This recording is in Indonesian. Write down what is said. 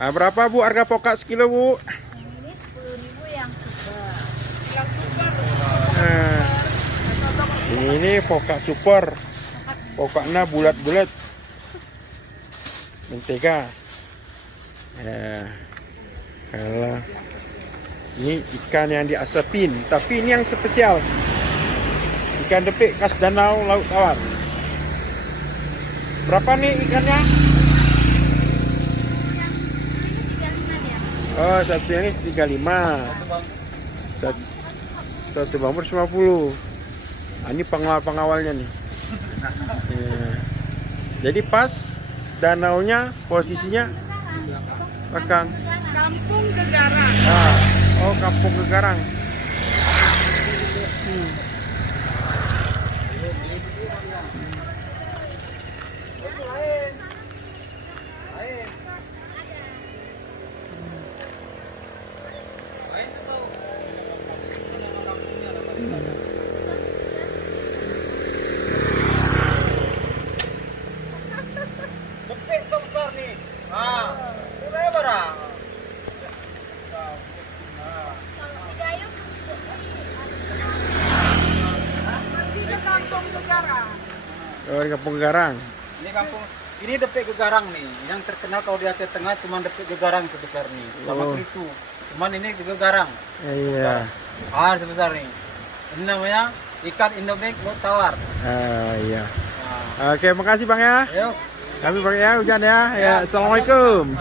Berapa Bu harga pokak sekilo Bu? Yang ini 10.000 yang super. Nah, ini pokak super. Pokaknya bulat-bulat. Mentega. Kalau ini ikan yang diasapin, tapi ini yang spesial. Ikan depik khas danau laut tawar. Berapa nih ikannya? Yang ini 35 dia. Oh, satu ini 35. Satu bambu 50. Ini pengawal-pengawalnya nih. Ya. Jadi pas danaunya posisinya belakang. Kampung Gegarang. Oh, Kampung Gegarang. Depik besar nih. Berapa barang? Pergi ke Kampung Gegarang. Oh, di Kampung Gegarang. Ini kampung, ini Depik Gegarang nih. Yang terkenal kalau di Aceh Tengah cuma Depik Gegarang sebesar nih. Sama itu. Cuman ini di Gegarang. Iya. Sebesar nih. Ini namanya ikan Indomie laut tawar. Iya. Oke, makasih Bang ya. Yuk. Kami Bang ya, hujan ya. Ya, assalamualaikum.